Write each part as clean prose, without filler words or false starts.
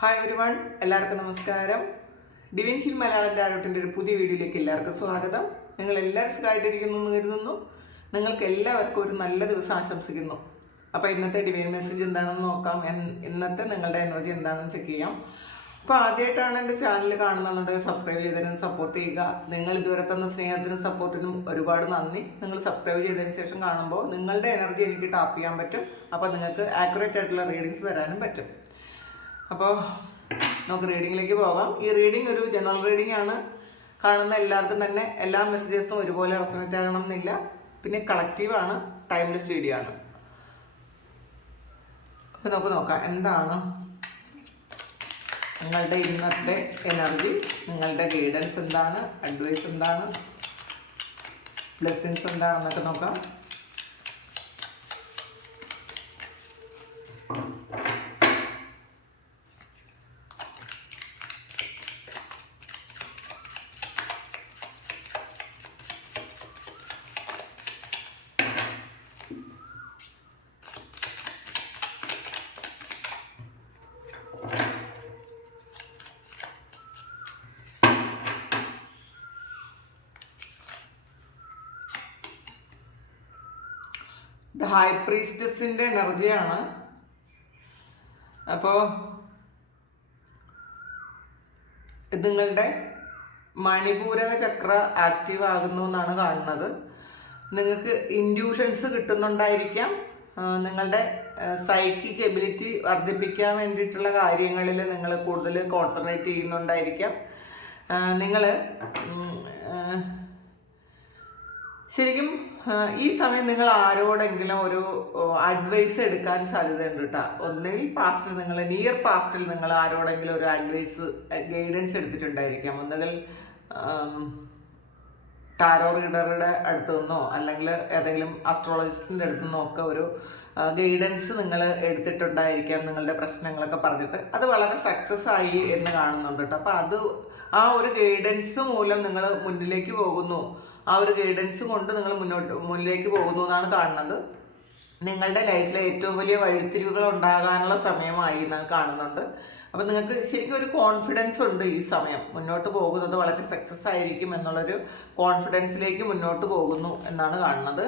Hi everyone, എല്ലാവർക്കും നമസ്കാരം. Divin hill Malayalam ടാരോട്ടിൻ്റെ ഒരു പുതിയ വീഡിയോയിലേക്ക് എല്ലാവർക്കും സ്വാഗതം. നിങ്ങൾ എല്ലാവരും സുഖമായിട്ടിരിക്കുന്നു എന്ന് കരുതുന്നു. നിങ്ങൾക്ക് എല്ലാവർക്കും ഒരു നല്ല ദിവസം ആശംസിക്കുന്നു. അപ്പോൾ ഇന്നത്തെ ഡിവൈൻ മെസ്സേജ് എന്താണെന്ന് നോക്കാം. ഇന്നത്തെ നിങ്ങളുടെ എനർജി എന്താണെന്ന് ചെക്ക് ചെയ്യാം. അപ്പോൾ ആദ്യമായിട്ടാണ് എൻ്റെ ചാനൽ കാണുന്നതെന്നുണ്ടെങ്കിൽ സബ്സ്ക്രൈബ് ചെയ്തതിനും സപ്പോർട്ട് ചെയ്യുക. നിങ്ങൾ ഇതുവരെ തന്ന സ്നേഹത്തിനും സപ്പോർട്ടിനും ഒരുപാട് നന്ദി. നിങ്ങൾ സബ്സ്ക്രൈബ് ചെയ്തതിന് ശേഷം കാണുമ്പോൾ നിങ്ങളുടെ എനർജി എനിക്ക് ടാപ്പ് ചെയ്യാൻ പറ്റും. അപ്പോൾ നിങ്ങൾക്ക് ആക്യുറേറ്റ് ആയിട്ടുള്ള റീഡിങ്സ് തരാനും പറ്റും. അപ്പോൾ നമുക്ക് റീഡിങ്ങിലേക്ക് പോകാം. ഈ റീഡിംഗ് ഒരു ജനറൽ റീഡിംഗ് ആണ്. കാണുന്ന എല്ലാവർക്കും തന്നെ എല്ലാ മെസ്സേജസും ഒരുപോലെ റെസൊണേറ്റ് ആകണം എന്നില്ല. പിന്നെ കളക്റ്റീവാണ്, ടൈംലെസ് വീഡിയോ ആണ്. അപ്പോൾ നമുക്ക് നോക്കാം എന്താണ് നിങ്ങളുടെ ഇന്നത്തെ എനർജി, നിങ്ങളുടെ ഗൈഡൻസ് എന്താണ്, അഡ്വൈസ് എന്താണ്, ബ്ലെസ്സിങ്സ് എന്താണെന്നൊക്കെ നോക്കാം. ഹൈ പ്രീസ്റ്റസിൻ്റെ എനർജിയാണ്. അപ്പോൾ നിങ്ങളുടെ മണിപൂരക ചക്ര ആക്റ്റീവ് ആകുന്നു എന്നാണ് കാണുന്നത്. നിങ്ങൾക്ക് ഇൻഡ്യൂഷൻസ് കിട്ടുന്നുണ്ടായിരിക്കാം. നിങ്ങളുടെ സൈക്കിക് എബിലിറ്റി വർദ്ധിപ്പിക്കാൻ വേണ്ടിയിട്ടുള്ള കാര്യങ്ങളിൽ നിങ്ങൾ കൂടുതൽ കോൺസെൻട്രേറ്റ് ചെയ്യുന്നുണ്ടായിരിക്കാം. നിങ്ങൾ ശരിക്കും ഈ സമയം നിങ്ങൾ ആരോടെങ്കിലും ഒരു അഡ്വൈസ് എടുക്കാൻ സാധ്യതയുണ്ട് കേട്ടോ. ഒന്നുകിൽ പാസ്റ്റിൽ നിങ്ങൾ നിയർ പാസ്റ്റിൽ നിങ്ങൾ ആരോടെങ്കിലും ഒരു അഡ്വൈസ് ഗൈഡൻസ് എടുത്തിട്ടുണ്ടായിരിക്കാം. ഒന്നുകിൽ ടാരോ റീഡറുടെ അടുത്തു നിന്നോ അല്ലെങ്കിൽ ഏതെങ്കിലും അസ്ട്രോളജിസ്റ്റിൻ്റെ അടുത്തു നിന്നോ ഒക്കെ ഒരു ഗൈഡൻസ് നിങ്ങൾ എടുത്തിട്ടുണ്ടായിരിക്കാം. നിങ്ങളുടെ പ്രശ്നങ്ങളൊക്കെ പറഞ്ഞിട്ട് അത് വളരെ സക്സസ് ആയി എന്ന് കാണുന്നുണ്ട് കേട്ടോ. അപ്പോൾ ആ ഒരു ഗൈഡൻസ് മൂലം നിങ്ങൾ മുന്നിലേക്ക് പോകുന്നു. ആ ഒരു ഗൈഡൻസ് കൊണ്ട് നിങ്ങൾ മുന്നിലേക്ക് പോകുന്നു എന്നാണ് കാണുന്നത്. നിങ്ങളുടെ ലൈഫിലെ ഏറ്റവും വലിയ വഴിത്തിരിവുകൾ ഉണ്ടാകാനുള്ള സമയമായി എന്നാണ് കാണുന്നുണ്ട്. അപ്പം നിങ്ങൾക്ക് ശരിക്കും ഒരു കോൺഫിഡൻസ് ഉണ്ട്. ഈ സമയം മുന്നോട്ട് പോകുന്നത് വളരെ സക്സസ് ആയിരിക്കും എന്നുള്ളൊരു കോൺഫിഡൻസിലേക്ക് മുന്നോട്ട് പോകുന്നു എന്നാണ് കാണുന്നത്.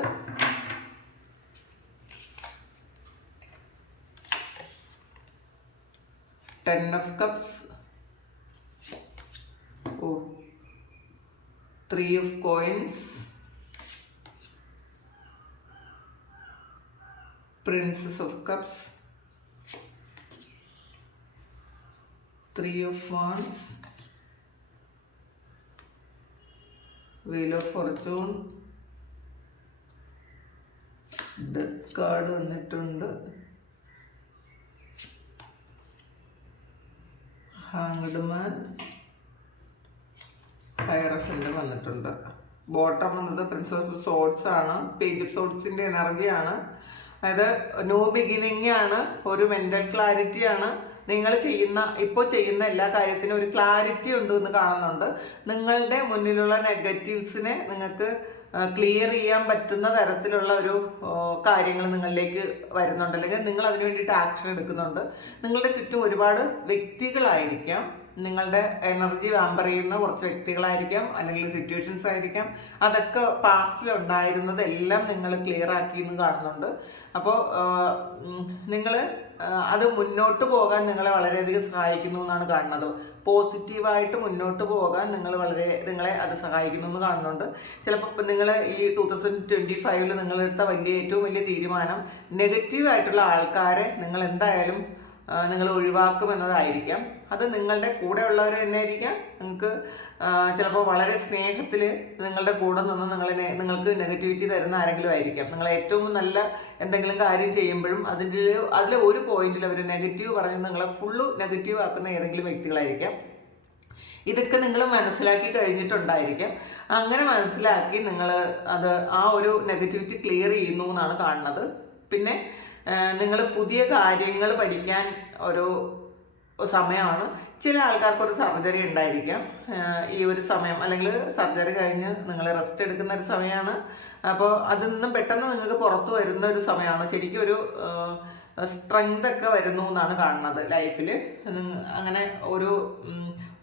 Ten of cups, Three of coins, Princess of cups, Three of wands, Wheel of fortune, Death card വന്നിട്ടുണ്ട്, Hanged man, ഹയറഫിൻ്റെ വന്നിട്ടുണ്ട്. ബോട്ടം വന്നത് പ്രിൻസ് ഓഫ് സോഡ്സ് ആണ്. പേജ് ഓഫ് സോഡ്സിൻ്റെ എനർജിയാണ്. അതായത് ന്യൂ ബിഗിനിങ് ആണ്, ഒരു മെൻ്റൽ ക്ലാരിറ്റി ആണ്. നിങ്ങൾ ഇപ്പോൾ ചെയ്യുന്ന എല്ലാ കാര്യത്തിനും ഒരു ക്ലാരിറ്റി ഉണ്ട് എന്ന് കാണുന്നുണ്ട്. നിങ്ങളുടെ മുന്നിലുള്ള നെഗറ്റീവ്സിനെ നിങ്ങൾക്ക് ക്ലിയർ ചെയ്യാൻ പറ്റുന്ന തരത്തിലുള്ള ഒരു കാര്യങ്ങൾ നിങ്ങളിലേക്ക് വരുന്നുണ്ട്, അല്ലെങ്കിൽ നിങ്ങൾ അതിന് വേണ്ടിയിട്ട് ആക്ഷൻ എടുക്കുന്നുണ്ട്. നിങ്ങളുടെ ചുറ്റും ഒരുപാട് വ്യക്തികളായിരിക്കാം, നിങ്ങളുടെ എനർജി വാമ്പർ ചെയ്യുന്ന കുറച്ച് വ്യക്തികളായിരിക്കാം, അല്ലെങ്കിൽ സിറ്റുവേഷൻസ് ആയിരിക്കാം. അതൊക്കെ പാസ്റ്റിലുണ്ടായിരുന്നതെല്ലാം നിങ്ങൾ ക്ലിയർ ആക്കി എന്ന് കാണുന്നുണ്ട്. അപ്പോൾ നിങ്ങൾ അത് മുന്നോട്ട് പോകാൻ നിങ്ങളെ വളരെയധികം സഹായിക്കുന്നു എന്നാണ് കാണുന്നത്. പോസിറ്റീവായിട്ട് മുന്നോട്ട് പോകാൻ നിങ്ങളെ അത് സഹായിക്കുന്നു എന്ന് കാണുന്നുണ്ട്. ചിലപ്പോൾ നിങ്ങൾ ഈ 2025 നിങ്ങളെടുത്ത ഏറ്റവും വലിയ തീരുമാനം നെഗറ്റീവായിട്ടുള്ള ആൾക്കാരെ നിങ്ങൾ എന്തായാലും നിങ്ങൾ ഒഴിവാക്കുമെന്നതായിരിക്കാം. അത് നിങ്ങളുടെ കൂടെ ഉള്ളവർ തന്നെ ആയിരിക്കാം. നിങ്ങൾക്ക് ചിലപ്പോൾ വളരെ സ്നേഹത്തിൽ നിങ്ങളുടെ കൂടെ നിന്ന് നിങ്ങൾക്ക് നെഗറ്റിവിറ്റി തരുന്ന ആരെങ്കിലും ആയിരിക്കാം. നിങ്ങൾ ഏറ്റവും നല്ല എന്തെങ്കിലും കാര്യം ചെയ്യുമ്പോഴും അതിൽ ഒരു പോയിന്റിൽ അവർ നെഗറ്റീവ് പറഞ്ഞ് നിങ്ങളെ ഫുള്ള് നെഗറ്റീവ് ആക്കുന്ന ഏതെങ്കിലും വ്യക്തികളായിരിക്കാം. ഇതൊക്കെ നിങ്ങൾ മനസ്സിലാക്കി കഴിഞ്ഞിട്ടുണ്ടായിരിക്കാം. അങ്ങനെ മനസ്സിലാക്കി നിങ്ങൾ ആ ഒരു നെഗറ്റിവിറ്റി ക്ലിയർ ചെയ്യുന്നു എന്നാണ് കാണുന്നത്. പിന്നെ നിങ്ങൾ പുതിയ കാര്യങ്ങൾ പഠിക്കാൻ ഒരു സമയമാണ്. ചില ആൾക്കാർക്കൊരു സർജറി ഉണ്ടായിരിക്കാം ഈ ഒരു സമയം, അല്ലെങ്കിൽ സർജറി കഴിഞ്ഞ് നിങ്ങൾ റെസ്റ്റ് എടുക്കുന്ന ഒരു സമയമാണ്. അപ്പോൾ അതിൽ നിന്നും പെട്ടെന്ന് നിങ്ങൾക്ക് പുറത്ത് വരുന്ന ഒരു സമയമാണ്. ശരിക്കും ഒരു സ്ട്രെങ്ത് ഒക്കെ വരുന്നു എന്നാണ് കാണുന്നത് ലൈഫിൽ. അങ്ങനെ ഒരു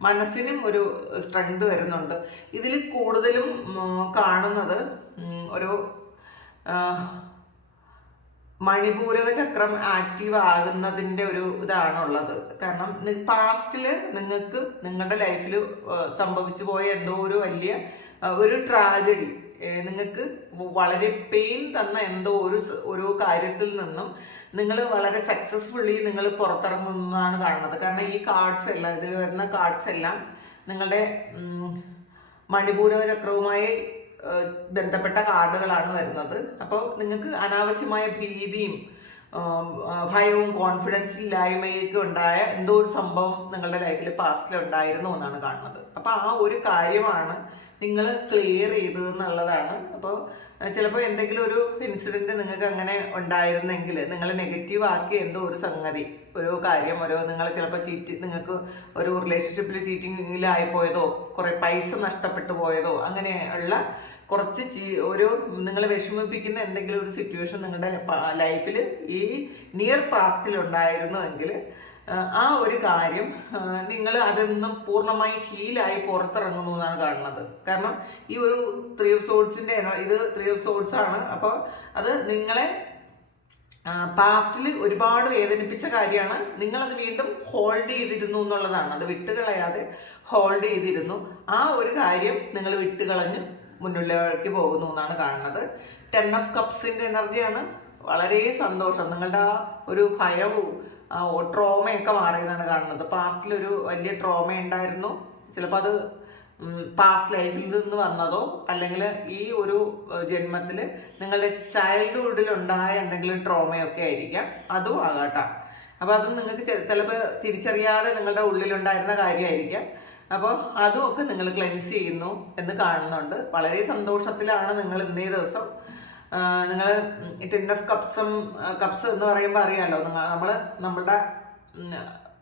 മനസ്സിനും ഒരു സ്ട്രെങ്ത് വരുന്നുണ്ട്. ഇതിൽ കൂടുതലും കാണുന്നത് ഒരു മണിപൂരക ചക്രം ആക്റ്റീവ് ആകുന്നതിൻ്റെ ഒരു ഇതാണുള്ളത്. കാരണം പാസ്റ്റിൽ നിങ്ങൾക്ക് നിങ്ങളുടെ ലൈഫിൽ സംഭവിച്ചു പോയ എന്തോ ഒരു വലിയ ഒരു ട്രാജഡി, നിങ്ങൾക്ക് വളരെ പെയിൻ തന്ന എന്തോ ഒരു കാര്യത്തിൽ നിന്നും നിങ്ങൾ വളരെ സക്സസ്ഫുള്ളി നിങ്ങൾ പുറത്തിറങ്ങുന്നതാണ് കാണുന്നത്. കാരണം ഈ കാർഡ്സ് എല്ലാം, ഇതിൽ വരുന്ന കാർഡ്സ് എല്ലാം നിങ്ങളുടെ മണിപൂരക ചക്രവുമായി ബന്ധപ്പെട്ട കാർഡുകളാണ് വരുന്നത്. അപ്പോൾ നിങ്ങൾക്ക് അനാവശ്യമായ ഭീതിയും ഭയവും കോൺഫിഡൻസ് ഇല്ലായ്മയൊക്കെ ഉണ്ടായ എന്തോ ഒരു സംഭവം നിങ്ങളുടെ ലൈഫിൽ പാസ്റ്റിൽ ഉണ്ടായിരുന്നു എന്നാണ് കാണുന്നത്. അപ്പോൾ ആ ഒരു കാര്യമാണ് നിങ്ങൾ ക്ലിയർ ചെയ്തു എന്നുള്ളതാണ്. അപ്പോൾ ചിലപ്പോൾ എന്തെങ്കിലും ഒരു ഇൻസിഡൻറ്റ് നിങ്ങൾക്ക് അങ്ങനെ ഉണ്ടായിരുന്നെങ്കിൽ നിങ്ങൾ നെഗറ്റീവ് ആക്കി എന്തോ ഒരു സംഗതി, ഒരു കാര്യം, നിങ്ങൾ ചിലപ്പോൾ നിങ്ങൾക്ക് ഒരു റിലേഷൻഷിപ്പിൽ ചീറ്റിങ്ങിലായിപ്പോയതോ കുറേ പൈസ നഷ്ടപ്പെട്ടു പോയതോ അങ്ങനെയുള്ള കുറച്ച് നിങ്ങളെ വിഷമിപ്പിക്കുന്ന എന്തെങ്കിലും ഒരു സിറ്റുവേഷൻ നിങ്ങളുടെ ലൈഫിൽ ഈ നിയർ പാസ്റ്റിൽ ഉണ്ടായിരുന്നുവെങ്കിൽ ആ ഒരു കാര്യം നിങ്ങൾ അതൊന്നും പൂർണ്ണമായി ഹീലായി പുറത്തിറങ്ങുന്നു എന്നാണ് കാണുന്നത്. കാരണം ഈ ഒരു 3 of Swordsന്റെ ഇത് 3 of Swords ആണ്. അപ്പോൾ അത് നിങ്ങളെ പാസ്റ്റിൽ ഒരുപാട് വേദനിപ്പിച്ച കാര്യമാണ്. നിങ്ങളത് വീണ്ടും ഹോൾഡ് ചെയ്തിരുന്നു എന്നുള്ളതാണ്. അത് വിട്ടുകളയാതെ ഹോൾഡ് ചെയ്തിരുന്നു. ആ ഒരു കാര്യം നിങ്ങൾ വിട്ടുകളഞ്ഞ് മുന്നിലേക്ക് പോകുന്നു എന്നാണ് കാണുന്നത്. 10 of Cupsന്റെ എനർജിയാണ്. വളരെ സന്തോഷം, നിങ്ങളുടെ ആ ഒരു ഭയവും ട്രോമയൊക്കെ മാറിയെന്നാണ് കാണുന്നത്. പാസ്റ്റിലൊരു വലിയ ട്രോമ ഉണ്ടായിരുന്നു. ചിലപ്പോൾ അത് പാസ്റ്റ് ലൈഫിൽ നിന്ന് വന്നതോ അല്ലെങ്കിൽ ഈ ഒരു ജന്മത്തിൽ നിങ്ങളുടെ ചൈൽഡ്ഹുഡിൽ ഉണ്ടായ എന്തെങ്കിലും ട്രോമയൊക്കെ ആയിരിക്കാം, അതും ആകാട്ടോ. അപ്പോൾ അത് നിങ്ങൾക്ക് ചിലപ്പോൾ തിരിച്ചറിയാതെ നിങ്ങളുടെ ഉള്ളിലുണ്ടായിരുന്ന കാര്യമായിരിക്കാം. അപ്പോൾ അതും ഒക്കെ നിങ്ങൾ ക്ലെൻസ് ചെയ്യുന്നു എന്ന് കാണുന്നുണ്ട്. വളരെ സന്തോഷത്തിലാണ് നിങ്ങൾ ഇന്നേ ദിവസം. നിങ്ങൾ 10 of കപ്സ് എന്ന് പറയുമ്പോൾ അറിയാമല്ലോ,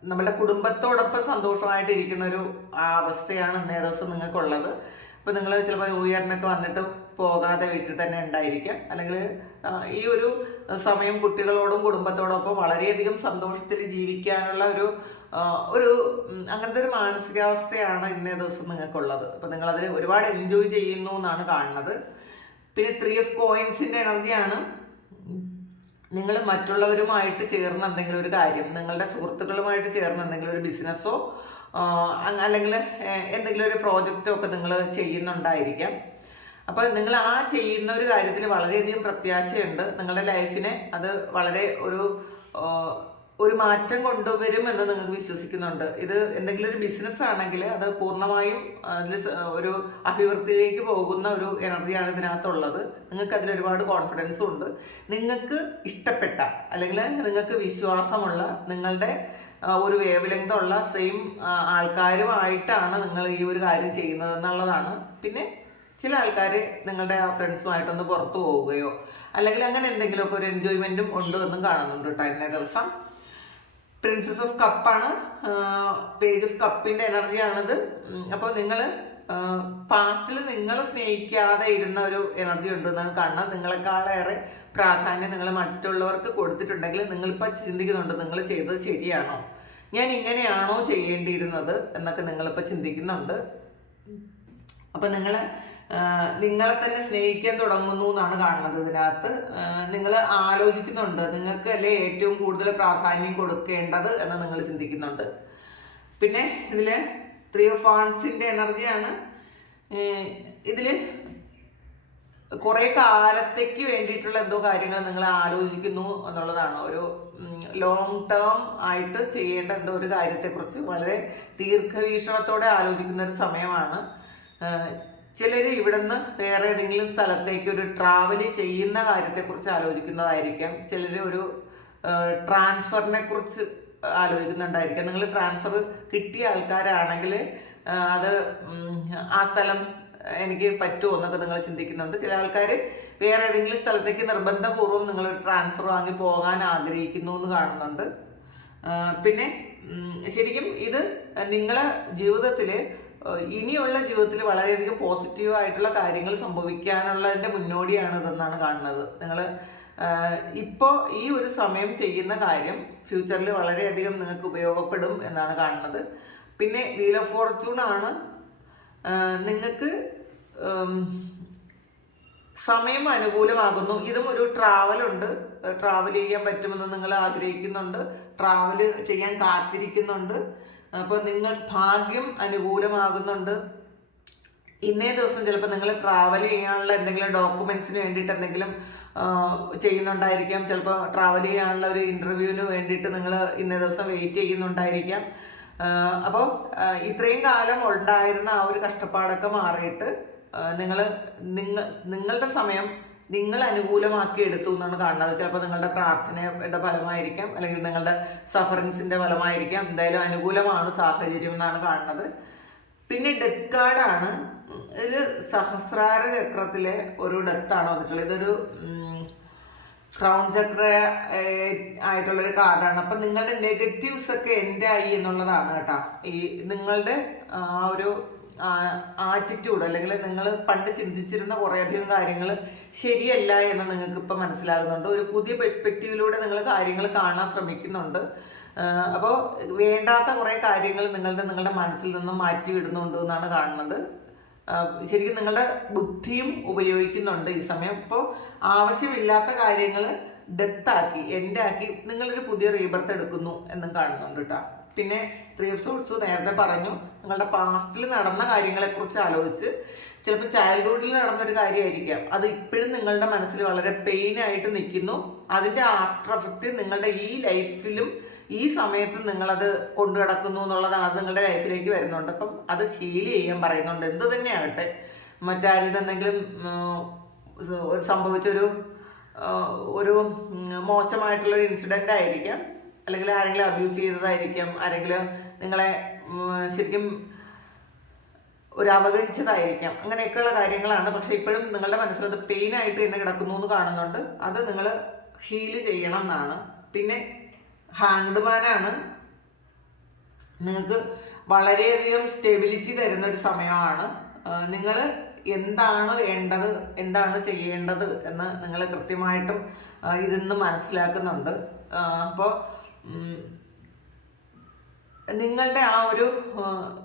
നമ്മളുടെ കുടുംബത്തോടൊപ്പം സന്തോഷമായിട്ട് ഇരിക്കുന്നൊരു അവസ്ഥയാണ് ഇന്നേ ദിവസം നിങ്ങൾക്കുള്ളത്. ഇപ്പോൾ നിങ്ങൾ ചിലപ്പോൾ ന്യൂ ഇയറിനൊക്കെ വന്നിട്ട് പോകാതെ വീട്ടിൽ തന്നെ ഉണ്ടായിരിക്കാം. അല്ലെങ്കിൽ ഈ ഒരു സമയം കുട്ടികളോടും കുടുംബത്തോടൊപ്പം വളരെയധികം സന്തോഷത്തിൽ ജീവിക്കാനുള്ള ഒരു അങ്ങനത്തെ ഒരു മാനസികാവസ്ഥയാണ് ഇന്നേ ദിവസം നിങ്ങൾക്കുള്ളത്. അപ്പോൾ നിങ്ങളതിൽ ഒരുപാട് എൻജോയ് ചെയ്യുന്നു എന്നാണ് കാണുന്നത്. പിന്നെ 3 of Coinsന്റെ എനർജിയാണ്. നിങ്ങൾ മറ്റുള്ളവരുമായിട്ട് ചേർന്ന് എന്തെങ്കിലും ഒരു കാര്യം, നിങ്ങളുടെ സുഹൃത്തുക്കളുമായിട്ട് ചേർന്ന് എന്തെങ്കിലും ഒരു ബിസിനസ്സോ അല്ലെങ്കിൽ എന്തെങ്കിലും ഒരു പ്രോജക്റ്റോ ഒക്കെ നിങ്ങൾ ചെയ്യുന്നുണ്ടായിരിക്കാം. അപ്പോൾ നിങ്ങൾ ആ ചെയ്യുന്ന ഒരു കാര്യത്തിൽ വളരെയധികം പ്രത്യാശയുണ്ട്. നിങ്ങളുടെ ലൈഫിനെ അത് വളരെ ഒരു മാറ്റം കൊണ്ടുവരുമെന്ന് നിങ്ങൾക്ക് വിശ്വസിക്കുന്നുണ്ട്. ഇത് എന്തെങ്കിലും ഒരു ബിസിനസ് ആണെങ്കിൽ അത് പൂർണ്ണമായും അതിൽ ഒരു അഭിവൃദ്ധിയിലേക്ക് പോകുന്ന ഒരു എനർജിയാണ് ഇതിനകത്തുള്ളത്. നിങ്ങൾക്ക് അതിൽ ഒരുപാട് കോൺഫിഡൻസും ഉണ്ട്. നിങ്ങൾക്ക് ഇഷ്ടപ്പെട്ട അല്ലെങ്കിൽ നിങ്ങൾക്ക് വിശ്വാസമുള്ള നിങ്ങളുടെ ഒരു വേവ് ലെങ്ത് ഉള്ള സെയിം ആൾക്കാരുമായിട്ടാണ് നിങ്ങൾ ഈ ഒരു കാര്യം ചെയ്യുന്നത് എന്നുള്ളതാണ്. പിന്നെ ചില ആൾക്കാർ നിങ്ങളുടെ ആ ഫ്രണ്ട്സുമായിട്ടൊന്ന് പുറത്തു പോവുകയോ അല്ലെങ്കിൽ അങ്ങനെ എന്തെങ്കിലുമൊക്കെ ഒരു എൻജോയ്മെൻറ്റും ഉണ്ട് എന്നും കാണുന്നുണ്ട് കേട്ടോ ഇന്നേ ദിവസം. പ്രിൻസസ് ഓഫ് കപ്പാണ്. പേജ് ഓഫ് കപ്പിൻ്റെ എനർജിയാണിത്. അപ്പോൾ നിങ്ങൾ പാസ്റ്റിൽ നിങ്ങൾ സ്നേഹിക്കാതെ ഇരുന്ന ഒരു എനർജി ഉണ്ടെന്നാണ് കാണുന്നത്. നിങ്ങളെക്കാളേറെ പ്രാധാന്യം നിങ്ങൾ മറ്റുള്ളവർക്ക് കൊടുത്തിട്ടുണ്ടെങ്കിൽ നിങ്ങളിപ്പോൾ ചിന്തിക്കുന്നുണ്ട്, നിങ്ങൾ ചെയ്തത് ശരിയാണോ, ഞാൻ ഇങ്ങനെയാണോ ചെയ്യേണ്ടിയിരുന്നത് എന്നൊക്കെ നിങ്ങളിപ്പോൾ ചിന്തിക്കുന്നുണ്ട്. അപ്പം നിങ്ങളെ തന്നെ സ്നേഹിക്കാൻ തുടങ്ങുന്നു എന്നാണ് കാണുന്നത്. ഇതിനകത്ത് നിങ്ങൾ ആലോചിക്കുന്നുണ്ട്, നിങ്ങൾക്ക് അല്ലേ ഏറ്റവും കൂടുതൽ പ്രാധാന്യം കൊടുക്കേണ്ടത് എന്ന് നിങ്ങൾ ചിന്തിക്കുന്നുണ്ട്. പിന്നെ ഇതിൽ 3 of Wandsന്റെ എനർജിയാണ്. ഇതിൽ കുറേ കാലത്തേക്ക് വേണ്ടിയിട്ടുള്ള എന്തോ കാര്യങ്ങൾ നിങ്ങൾ ആലോചിക്കുന്നു എന്നുള്ളതാണ്. ഒരു ലോങ് ടേം ആയിട്ട് ചെയ്യേണ്ട എന്തോ ഒരു കാര്യത്തെക്കുറിച്ച് വളരെ ദീർഘവീക്ഷണത്തോടെ ആലോചിക്കുന്ന ഒരു സമയമാണ്. ചിലർ ഇവിടെ നിന്ന് വേറെ ഏതെങ്കിലും സ്ഥലത്തേക്ക് ഒരു ട്രാവൽ ചെയ്യുന്ന കാര്യത്തെക്കുറിച്ച് ആലോചിക്കുന്നതായിരിക്കാം. ചിലർ ഒരു ട്രാൻസ്ഫറിനെ കുറിച്ച് ആലോചിക്കുന്നുണ്ടായിരിക്കാം. നിങ്ങൾ ട്രാൻസ്ഫർ കിട്ടിയ ആൾക്കാരാണെങ്കിൽ അത് ആ സ്ഥലം എനിക്ക് പറ്റുമോ എന്നൊക്കെ നിങ്ങൾ ചിന്തിക്കുന്നുണ്ട്. ചില ആൾക്കാർ വേറെ ഏതെങ്കിലും സ്ഥലത്തേക്ക് നിർബന്ധപൂർവ്വം നിങ്ങളൊരു ട്രാൻസ്ഫർ വാങ്ങി പോകാൻ ആഗ്രഹിക്കുന്നു എന്ന് കാണുന്നുണ്ട്. പിന്നെ ശരിക്കും ഇത് നിങ്ങളെ ജീവിതത്തിൽ ഇനിയുള്ള ജീവിതത്തിൽ വളരെയധികം പോസിറ്റീവായിട്ടുള്ള കാര്യങ്ങൾ സംഭവിക്കാനുള്ളതിൻ്റെ മുന്നോടിയാണ് ഇതെന്നാണ് കാണുന്നത്. നിങ്ങൾ ഇപ്പോൾ ഈ ഒരു സമയം ചെയ്യുന്ന കാര്യം ഫ്യൂച്ചറിൽ വളരെയധികം നിങ്ങൾക്ക് ഉപയോഗപ്പെടും എന്നാണ് കാണുന്നത്. പിന്നെ വീൽ ഓഫ് ഫോർച്യൂൺ ആണ്. നിങ്ങൾക്ക് സമയം അനുകൂലമാകുന്നു. ഇതും ഒരു ട്രാവലുണ്ട്. ട്രാവൽ ചെയ്യാൻ പറ്റുമെന്ന് നിങ്ങൾ ആഗ്രഹിക്കുന്നുണ്ട്, ട്രാവൽ ചെയ്യാൻ കാത്തിരിക്കുന്നുണ്ട്. അപ്പോൾ നിങ്ങൾ ഭാഗ്യം അനുകൂലമാകുന്നുണ്ട്. ഇന്നേ ദിവസം ചിലപ്പോൾ നിങ്ങൾ ട്രാവൽ ചെയ്യാനുള്ള എന്തെങ്കിലും ഡോക്യുമെൻറ്റ്സിന് വേണ്ടിയിട്ട് എന്തെങ്കിലും ചെയ്യുന്നുണ്ടായിരിക്കാം. ചിലപ്പോൾ ട്രാവൽ ചെയ്യാനുള്ള ഒരു ഇൻ്റർവ്യൂവിന് വേണ്ടിയിട്ട് നിങ്ങൾ ഇന്നേ ദിവസം വെയിറ്റ് ചെയ്യുന്നുണ്ടായിരിക്കാം. അപ്പോൾ ഇത്രയും കാലം ഉണ്ടായിരുന്ന ആ ഒരു കഷ്ടപ്പാടൊക്കെ മാറിയിട്ട് നിങ്ങളുടെ സമയം നിങ്ങൾ അനുകൂലമാക്കി എടുത്തു എന്നാണ് കാണുന്നത്. ചിലപ്പോൾ നിങ്ങളുടെ പ്രാർത്ഥനയുടെ ഫലമായിരിക്കാം, അല്ലെങ്കിൽ നിങ്ങളുടെ സഫറിങ്സിൻ്റെ ഫലമായിരിക്കാം. എന്തായാലും അനുകൂലമാണ് സാഹചര്യം എന്നാണ് കാണുന്നത്. പിന്നെ ഡെത്ത് കാർഡാണ്. ഇതിൽ സഹസ്രാര ചക്രത്തിലെ ഒരു ഡെത്താണ് വന്നിട്ടുള്ളത്. ഇതൊരു ക്രൗൺ ചക്ര ആയിട്ടുള്ളൊരു കാർഡാണ്. അപ്പം നിങ്ങളുടെ നെഗറ്റീവ്സ് ഒക്കെ എൻഡ് ആയി എന്നുള്ളതാണ് കേട്ടോ. ഈ നിങ്ങളുടെ ആ ഒരു ആറ്റിറ്റ്യൂഡ്, അല്ലെങ്കിൽ നിങ്ങൾ പണ്ട് ചിന്തിച്ചിരുന്ന കുറേയധികം കാര്യങ്ങൾ ശരിയല്ല എന്ന് നിങ്ങൾക്ക് ഇപ്പം മനസ്സിലാകുന്നുണ്ട്. ഒരു പുതിയ പെർസ്പെക്റ്റീവിലൂടെ നിങ്ങൾ കാര്യങ്ങൾ കാണാൻ ശ്രമിക്കുന്നുണ്ട്. അപ്പോൾ വേണ്ടാത്ത കുറേ കാര്യങ്ങൾ നിങ്ങളുടെ മനസ്സിൽ നിന്നും മാറ്റി വിടുന്നുണ്ട് എന്നാണ് കാണുന്നത്. ശരിക്കും നിങ്ങളുടെ ബുദ്ധിയും ഉപയോഗിക്കുന്നുണ്ട് ഈ സമയം. ഇപ്പോൾ ആവശ്യമില്ലാത്ത കാര്യങ്ങൾ ഡെത്താക്കി എൻഡാക്കി നിങ്ങളൊരു പുതിയ റീബർത്ത് എടുക്കുന്നു എന്നും കാണുന്നുണ്ട് കേട്ടോ. പിന്നെ 3 of Swords നേരത്തെ പറഞ്ഞു, നിങ്ങളുടെ പാസ്റ്റിൽ നടന്ന കാര്യങ്ങളെക്കുറിച്ച് ആലോചിച്ച്, ചിലപ്പോൾ ചൈൽഡ്ഹുഡിൽ നടന്നൊരു കാര്യമായിരിക്കാം, അത് ഇപ്പോഴും നിങ്ങളുടെ മനസ്സിൽ വളരെ പെയിനായിട്ട് നിൽക്കുന്നു. അതിൻ്റെ ആഫ്റ്റർ എഫക്റ്റ് നിങ്ങളുടെ ഈ ലൈഫിലും ഈ സമയത്ത് നിങ്ങളത് കൊണ്ടു കിടക്കുന്നു എന്നുള്ളതാണ്. അത് നിങ്ങളുടെ ലൈഫിലേക്ക് വരുന്നുണ്ട്. അപ്പം അത് ഹീൽ ചെയ്യാൻ പറയുന്നുണ്ട്. എന്ത് തന്നെയാകട്ടെ, മറ്റാരിൽ എന്തെങ്കിലും സംഭവിച്ചൊരു മോശമായിട്ടുള്ളൊരു ഇൻസിഡൻ്റ് ആയിരിക്കാം, അല്ലെങ്കിൽ ആരെങ്കിലും അബ്യൂസ് ചെയ്തതായിരിക്കാം, ആരെങ്കിലും നിങ്ങളെ ശരിക്കും ഒരു അവഗണിച്ചതായിരിക്കാം. അങ്ങനെയൊക്കെയുള്ള കാര്യങ്ങളാണ്. പക്ഷെ ഇപ്പോഴും നിങ്ങളുടെ മനസ്സിലത് പെയിനായിട്ട് തന്നെ കിടക്കുന്നു എന്ന് കാണുന്നുണ്ട്. അത് നിങ്ങൾ ഹീല് ചെയ്യണം എന്നാണ്. പിന്നെ ഹാങ്ഡ്മാനാണ്. നിങ്ങൾക്ക് വളരെയധികം സ്റ്റെബിലിറ്റി തരുന്നൊരു സമയമാണ്. നിങ്ങൾ എന്താണ് വേണ്ടത്, എന്താണ് ചെയ്യേണ്ടത് എന്ന് നിങ്ങൾ കൃത്യമായിട്ടും ഇതിന്ന് മനസ്സിലാക്കുന്നുണ്ട്. അപ്പോൾ നിങ്ങളുടെ ആ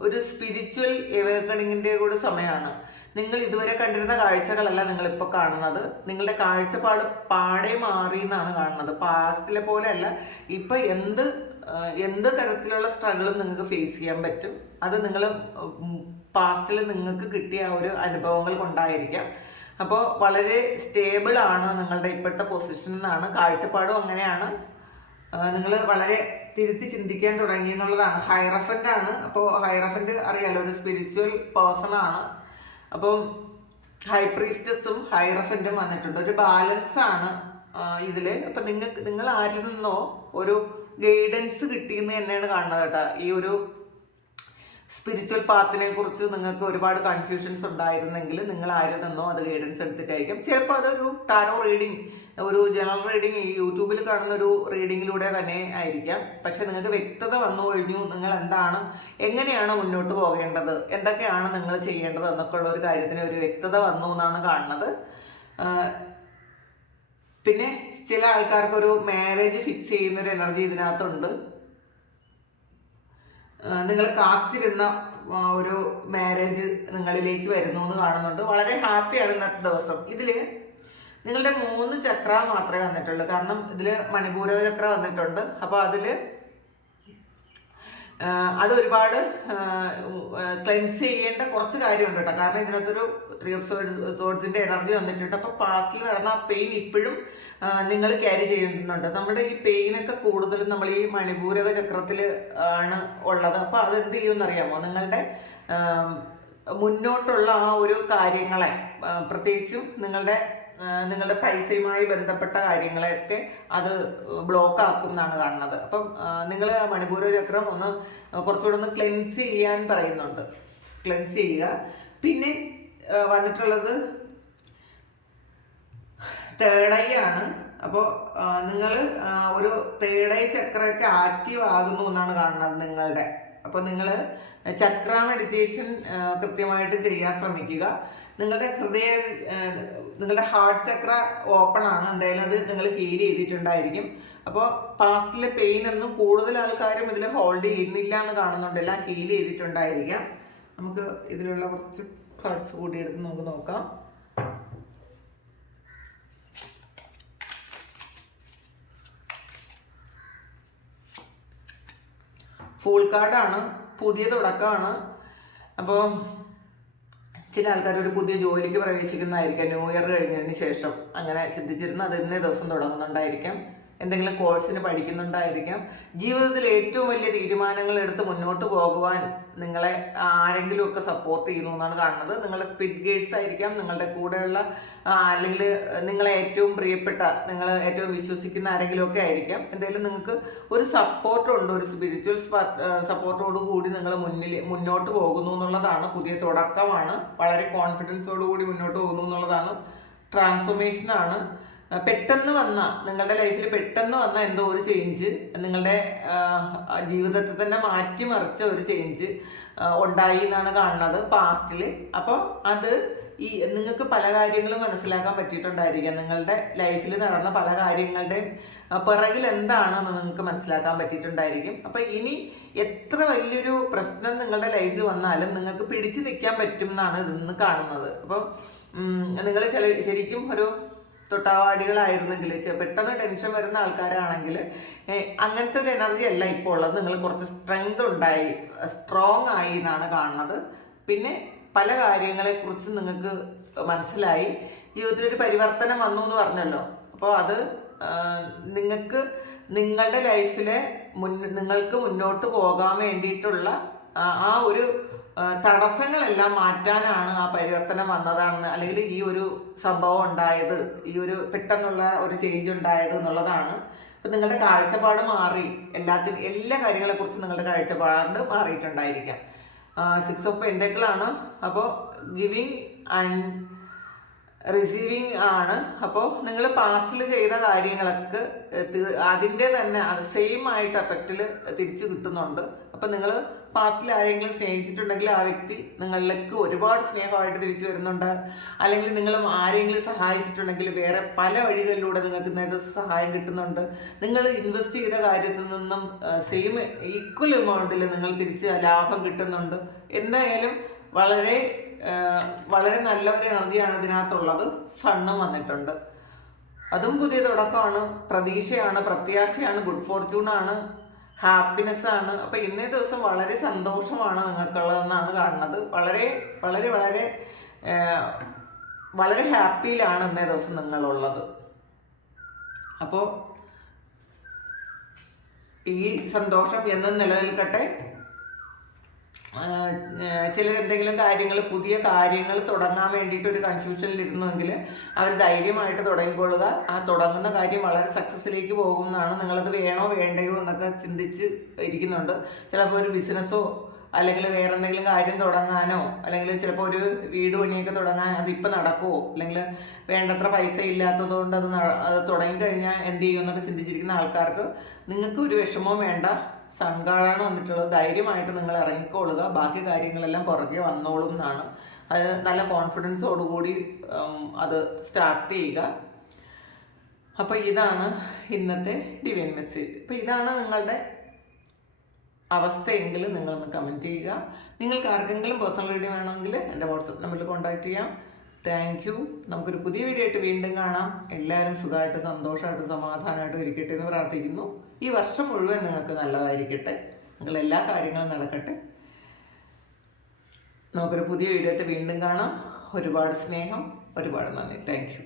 ഒരു സ്പിരിച്വൽ എവേക്കണിങ്ങിൻ്റെ കൂടെ സമയമാണ്. നിങ്ങൾ ഇതുവരെ കണ്ടിരുന്ന കാഴ്ചകളല്ല നിങ്ങളിപ്പോൾ കാണുന്നത്. നിങ്ങളുടെ കാഴ്ചപ്പാട് പാടെ മാറി എന്നാണ് കാണുന്നത്. പാസ്റ്റിലെ പോലെയല്ല. ഇപ്പം എന്ത് തരത്തിലുള്ള സ്ട്രഗിളും നിങ്ങൾക്ക് ഫേസ് ചെയ്യാൻ പറ്റും. അത് നിങ്ങൾ പാസ്റ്റിൽ നിങ്ങൾക്ക് കിട്ടിയ ആ ഒരു അനുഭവങ്ങൾ കൊണ്ടായിരിക്കാം. അപ്പോൾ വളരെ സ്റ്റേബിളാണ് നിങ്ങളുടെ ഇപ്പോഴത്തെ പൊസിഷൻ എന്നാണ്. കാഴ്ചപ്പാടും അങ്ങനെയാണ്. നിങ്ങൾ വളരെ തിരുത്തി ചിന്തിക്കാൻ തുടങ്ങി എന്നുള്ളതാണ്. ഹൈറഫൻ്റ് ആണ്. അപ്പോൾ ഹൈറഫൻ്റ് അറിയാലോ, ഒരു സ്പിരിച്വൽ പേഴ്സൺ ആണ്. അപ്പം ഹൈ പ്രീസ്റ്റസും ഹൈറഫൻ്റും വന്നിട്ടുണ്ട്. ഒരു ബാലൻസ് ആണ് ഇതിൽ. അപ്പം നിങ്ങൾ ആരിൽ നിന്നോ ഒരു ഗൈഡൻസ് കിട്ടിയെന്ന് തന്നെയാണ് കാണുന്നത് കേട്ടോ. ഈ ഒരു സ്പിരിച്വൽ പാത്തിനെ കുറിച്ച് നിങ്ങൾക്ക് ഒരുപാട് കൺഫ്യൂഷൻസ് ഉണ്ടായിരുന്നെങ്കിൽ നിങ്ങൾ ആരിൽ നിന്നോ അത് ഗൈഡൻസ് എടുത്തിട്ടായിരിക്കും. ചിലപ്പോൾ അതൊരു ടാരോ റീഡിങ്, ഒരു ജനറൽ റീഡിങ്, ഈ യൂട്യൂബിൽ കാണുന്ന ഒരു റീഡിങ്ങിലൂടെ തന്നെ ആയിരിക്കാം. പക്ഷെ നിങ്ങൾക്ക് വ്യക്തത വന്നു കഴിഞ്ഞു. നിങ്ങൾ എങ്ങനെയാണ് മുന്നോട്ട് പോകേണ്ടത്, എന്തൊക്കെയാണ് നിങ്ങൾ ചെയ്യേണ്ടത് എന്നൊക്കെ ഉള്ള ഒരു കാര്യത്തിന് ഒരു വ്യക്തത വന്നു എന്നാണ് കാണുന്നത്. പിന്നെ ചില ആൾക്കാർക്കൊരു മാരേജ് ഫിക്സ് ചെയ്യുന്നൊരു എനർജി ഇതിനകത്തുണ്ട്. നിങ്ങൾ കാത്തിരുന്ന ഒരു മാരേജ് നിങ്ങളിലേക്ക് വരുന്നു എന്ന് കാണുന്നുണ്ട്. വളരെ ഹാപ്പിയാണ് ഇന്നത്തെ ദിവസം. ഇതിൽ നിങ്ങളുടെ 3 ചക്ര മാത്രമേ വന്നിട്ടുള്ളൂ. കാരണം ഇതിൽ മണിപൂരക ചക്ര വന്നിട്ടുണ്ട്. അപ്പോൾ അതൊരുപാട് ക്ലെൻസ് ചെയ്യേണ്ട കുറച്ച് കാര്യമുണ്ട് കേട്ടോ. കാരണം ഇതിനകത്തൊരു 3 of Swordsന്റെ എനർജി വന്നിട്ടുണ്ട്. അപ്പോൾ പാസ്റ്റിൽ നടന്ന ആ പെയിൻ ഇപ്പോഴും നിങ്ങൾ ക്യാരി ചെയ്യുന്നുണ്ട്. നമ്മുടെ ഈ പെയിനൊക്കെ കൂടുതലും നമ്മൾ ഈ മണിപൂരക ചക്രത്തിൽ ആണ് ഉള്ളത്. അപ്പോൾ അതെന്ത് ചെയ്യുമെന്നറിയാമോ, നിങ്ങളുടെ മുന്നോട്ടുള്ള ആ ഒരു കാര്യങ്ങളെ, പ്രത്യേകിച്ചും നിങ്ങളുടെ പൈസയുമായി ബന്ധപ്പെട്ട കാര്യങ്ങളെയൊക്കെ അത് ബ്ലോക്ക് ആക്കും എന്നാണ് കാണുന്നത്. അപ്പം നിങ്ങൾ മണിപൂര ചക്രം കുറച്ചുകൂടെ ഒന്ന് ക്ലെൻസ് ചെയ്യാൻ പറയുന്നുണ്ട്. ക്ലെൻസ് ചെയ്യുക. പിന്നെ വന്നിട്ടുള്ളത് തേർഡ് ഐ ആണ്. അപ്പോൾ നിങ്ങൾ ഒരു തേർഡ് ഐ ചക്രമൊക്കെ ആക്റ്റീവ് ആകുന്നു എന്നാണ് കാണുന്നത് നിങ്ങളുടെ. അപ്പോൾ നിങ്ങൾ ചക്ര മെഡിറ്റേഷൻ കൃത്യമായിട്ട് ചെയ്യാൻ ശ്രമിക്കുക. നിങ്ങളുടെ നിങ്ങളുടെ ഹാർട്ട് ചക്ര ഓപ്പൺ ആണ്, എന്തായാലും അത് നിങ്ങൾ ഹീൽ ചെയ്തിട്ടുണ്ടായിരിക്കും. അപ്പോൾ പാസ്റ്റിലെ പെയിൻ ഒന്നും കൂടുതൽ ആൾക്കാരും ഇതിൽ ഹോൾഡ് ചെയ്യുന്നില്ല എന്ന് കാണുന്നുണ്ട്, എല്ലാം ഹീൽ ചെയ്തിട്ടുണ്ടായിരിക്കാം. നമുക്ക് ഇതിലുള്ള കുറച്ച് കാർഡ്സ് കൂടി എടുത്ത് നമുക്ക് നോക്കാം. ഫുൾ കാർഡാണ്, പുതിയ തുടക്കമാണ്. അപ്പോൾ ചില ആൾക്കാർ ഒരു പുതിയ ജോലിക്ക് പ്രവേശിക്കുന്നതായിരിക്കാം, ന്യൂ ഇയർ കഴിഞ്ഞതിന് ശേഷം അങ്ങനെ ചിന്തിച്ചിരുന്നു, അത് ഇന്നേ ദിവസം തുടങ്ങുന്നുണ്ടായിരിക്കാം. എന്തെങ്കിലും കോഴ്സിന് പഠിക്കുന്നുണ്ടായിരിക്കാം. ജീവിതത്തിൽ ഏറ്റവും വലിയ തീരുമാനങ്ങൾ എടുത്ത് മുന്നോട്ട് പോകുവാൻ നിങ്ങളെ ആരെങ്കിലുമൊക്കെ സപ്പോർട്ട് ചെയ്യുന്നു എന്നാണ് കാണുന്നത്. നിങ്ങളുടെ സ്പിരിറ്റ് ഗൈഡ്സ് ആയിരിക്കാം, നിങ്ങളുടെ കൂടെയുള്ള അല്ലെങ്കിൽ നിങ്ങളെ ഏറ്റവും പ്രിയപ്പെട്ട, നിങ്ങൾ ഏറ്റവും വിശ്വസിക്കുന്ന ആരെങ്കിലുമൊക്കെ ആയിരിക്കാം. എന്തായാലും നിങ്ങൾക്ക് ഒരു സപ്പോർട്ടുണ്ട്, ഒരു സ്പിരിച്വൽ സപ്പോർട്ടോടു കൂടി നിങ്ങൾ മുന്നോട്ട് പോകുന്നു എന്നുള്ളതാണ്. പുതിയ തുടക്കമാണ്, വളരെ കോൺഫിഡൻസോടു കൂടി മുന്നോട്ട് പോകുന്നു എന്നുള്ളതാണ്. ട്രാൻസ്ഫോർമേഷനാണ്. പെട്ടെന്ന് വന്ന, നിങ്ങളുടെ ലൈഫിൽ പെട്ടെന്ന് വന്ന എന്തോ ഒരു ചേഞ്ച്, നിങ്ങളുടെ ജീവിതത്തെ തന്നെ മാറ്റിമറിച്ച ഒരു ചേഞ്ച് ഉണ്ടായി എന്നാണ് കാണുന്നത് പാസ്റ്റിൽ. അപ്പോൾ അത് നിങ്ങൾക്ക് പല കാര്യങ്ങളും മനസ്സിലാക്കാൻ പറ്റിയിട്ടുണ്ടായിരിക്കാം. നിങ്ങളുടെ ലൈഫിൽ നടന്ന പല കാര്യങ്ങളുടെയും പിറകിൽ എന്താണെന്ന് നിങ്ങൾക്ക് മനസ്സിലാക്കാൻ പറ്റിയിട്ടുണ്ടായിരിക്കും. അപ്പോൾ ഇനി എത്ര വലിയൊരു പ്രശ്നം നിങ്ങളുടെ ലൈഫിൽ വന്നാലും നിങ്ങൾക്ക് പിടിച്ചു നിൽക്കാൻ പറ്റും എന്നാണ് ഇന്ന് കാണുന്നത്. അപ്പം നിങ്ങൾ ശരിക്കും ഒരു തൊട്ടാവാടികളായിരുന്നെങ്കിൽ, പെട്ടെന്ന് ടെൻഷൻ വരുന്ന ആൾക്കാരാണെങ്കിൽ അങ്ങനത്തെ ഒരു എനർജി അല്ല ഇപ്പോൾ ഉള്ളത്. നിങ്ങൾ കുറച്ച് സ്ട്രെങ്ത് ഉണ്ടായി, സ്ട്രോങ് ആയി എന്നാണ് കാണുന്നത്. പിന്നെ പല കാര്യങ്ങളെക്കുറിച്ച് നിങ്ങൾക്ക് മനസ്സിലായി, ജീവിതത്തിലൊരു പരിവർത്തനം വന്നു എന്ന് പറഞ്ഞല്ലോ. അപ്പോൾ അത് നിങ്ങൾക്ക് നിങ്ങളുടെ ലൈഫിലെ നിങ്ങൾക്ക് മുന്നോട്ട് പോകാൻ വേണ്ടിയിട്ടുള്ള ആ ഒരു തടസ്സങ്ങളെല്ലാം മാറ്റാനാണ് ആ പരിവർത്തനം വന്നതാണ്, അല്ലെങ്കിൽ ഈ ഒരു സംഭവം ഉണ്ടായത്, ഈ ഒരു പെട്ടെന്നുള്ള ഒരു ചേഞ്ച് ഉണ്ടായത് എന്നുള്ളതാണ്. അപ്പം നിങ്ങളുടെ കാഴ്ചപ്പാട് മാറി, എല്ലാ കാര്യങ്ങളെക്കുറിച്ചും നിങ്ങളുടെ കാഴ്ചപ്പാട് മാറിയിട്ടുണ്ടായിരിക്കാം. 6 ഓഫ് പെന്റക്കിളാണ്. അപ്പോൾ ഗിവിങ് ആൻഡ് റിസീവിങ് ആണ്. അപ്പോൾ നിങ്ങൾ പാസ്റ്റിൽ ചെയ്ത കാര്യങ്ങളൊക്കെ അതിൻ്റെ തന്നെ അത് സെയിം ആയിട്ട് എഫക്റ്റിൽ തിരിച്ചു കിട്ടുന്നുണ്ട്. അപ്പം നിങ്ങൾ പാസ്റ്റിൽ ആരെങ്കിലും സ്നേഹിച്ചിട്ടുണ്ടെങ്കിൽ ആ വ്യക്തി നിങ്ങളിലേക്ക് ഒരുപാട് സ്നേഹമായിട്ട് തിരിച്ചു വരുന്നുണ്ട്. അല്ലെങ്കിൽ നിങ്ങൾ ആരെങ്കിലും സഹായിച്ചിട്ടുണ്ടെങ്കിൽ വേറെ പല വഴികളിലൂടെ നിങ്ങൾക്ക് നേരെ സഹായം കിട്ടുന്നുണ്ട്. നിങ്ങൾ ഇൻവെസ്റ്റ് ചെയ്ത കാര്യത്തിൽ നിന്നും സെയിം ഈക്വൽ എമൗണ്ടിൽ നിങ്ങൾ തിരിച്ച് ലാഭം കിട്ടുന്നുണ്ട്. എന്തായാലും വളരെ വളരെ നല്ല ഒരു എനർജിയാണ് ഇതിനകത്തുള്ളത്. സണ്ണും വന്നിട്ടുണ്ട്, അതും പുതിയ തുടക്കമാണ്, പ്രതീക്ഷയാണ്, പ്രത്യാശയാണ്, ഗുഡ് ഫോർച്യൂണാണ്, ഹാപ്പിനെസ് ആണ്. അപ്പം ഇന്നേ ദിവസം വളരെ സന്തോഷമാണ് നിങ്ങൾക്കുള്ളതെന്നാണ് കാണുന്നത്. വളരെ വളരെ വളരെ വളരെ ഹാപ്പിയിലാണ് ഇന്നേ ദിവസം നിങ്ങളുള്ളത്. അപ്പോൾ ഈ സന്തോഷം എന്നും നിലനിൽക്കട്ടെ. ചിലരെന്തെങ്കിലും കാര്യങ്ങൾ, പുതിയ കാര്യങ്ങൾ തുടങ്ങാൻ വേണ്ടിയിട്ട് ഒരു കൺഫ്യൂഷനിൽ ഇരുന്നുവെങ്കിൽ അവർ ധൈര്യമായിട്ട് തുടങ്ങിക്കൊള്ളുക. ആ തുടങ്ങുന്ന കാര്യം വളരെ സക്സസ്സിലേക്ക് പോകുമെന്നാണ്. നിങ്ങളത് വേണോ വേണ്ടയോ എന്നൊക്കെ ചിന്തിച്ച് ഇരിക്കുന്നുണ്ട്. ചിലപ്പോൾ ഒരു ബിസിനസ്സോ അല്ലെങ്കിൽ വേറെ എന്തെങ്കിലും കാര്യം തുടങ്ങാനോ, അല്ലെങ്കിൽ ചിലപ്പോൾ ഒരു വീട് പണിയൊക്കെ തുടങ്ങാൻ അതിപ്പോൾ നടക്കുമോ, അല്ലെങ്കിൽ വേണ്ടത്ര പൈസ ഇല്ലാത്തതുകൊണ്ട് അത് തുടങ്ങിക്കഴിഞ്ഞാൽ എന്ത് ചെയ്യുമെന്നൊക്കെ ചിന്തിച്ചിരിക്കുന്ന ആൾക്കാർക്ക് നിങ്ങൾക്ക് ഒരു വിഷമവും വേണ്ട. സങ്കാളാണ് വന്നിട്ടുള്ളത്. ധൈര്യമായിട്ട് നിങ്ങൾ ഇറങ്ങിക്കൊള്ളുക, ബാക്കി കാര്യങ്ങളെല്ലാം പുറകെ വന്നോളും എന്നാണ്. അത് നല്ല കോൺഫിഡൻസോടുകൂടി അത് സ്റ്റാർട്ട് ചെയ്യുക. അപ്പോൾ ഇതാണ് ഇന്നത്തെ ഡിവൈൻ മെസ്സേജ്. അപ്പോൾ ഇതാണ് നിങ്ങളുടെ അവസ്ഥയെങ്കിൽ നിങ്ങളൊന്ന് കമൻറ്റ് ചെയ്യുക. നിങ്ങൾക്ക് ആർക്കെങ്കിലും പേഴ്സണൽ റീഡിങ് വേണമെങ്കിൽ എൻ്റെ വാട്സപ്പ് നമ്പറിൽ കോൺടാക്റ്റ് ചെയ്യാം. Thank you. നമുക്കൊരു പുതിയ വീഡിയോ ആയിട്ട് വീണ്ടും കാണാം. എല്ലാവരും സുഖമായിട്ട് സന്തോഷമായിട്ട് സമാധാനമായിട്ട് ഇരിക്കട്ടെ എന്ന് പ്രാർത്ഥിക്കുന്നു. ഈ വർഷം മുഴുവൻ നിങ്ങൾക്ക് നല്ലതായിരിക്കട്ടെ, നിങ്ങളെല്ലാ കാര്യങ്ങളും നടക്കട്ടെ. നമുക്കൊരു പുതിയ വീഡിയോ ആയിട്ട് വീണ്ടും കാണാം. ഒരുപാട് സ്നേഹം, ഒരുപാട് നന്ദി. Thank you.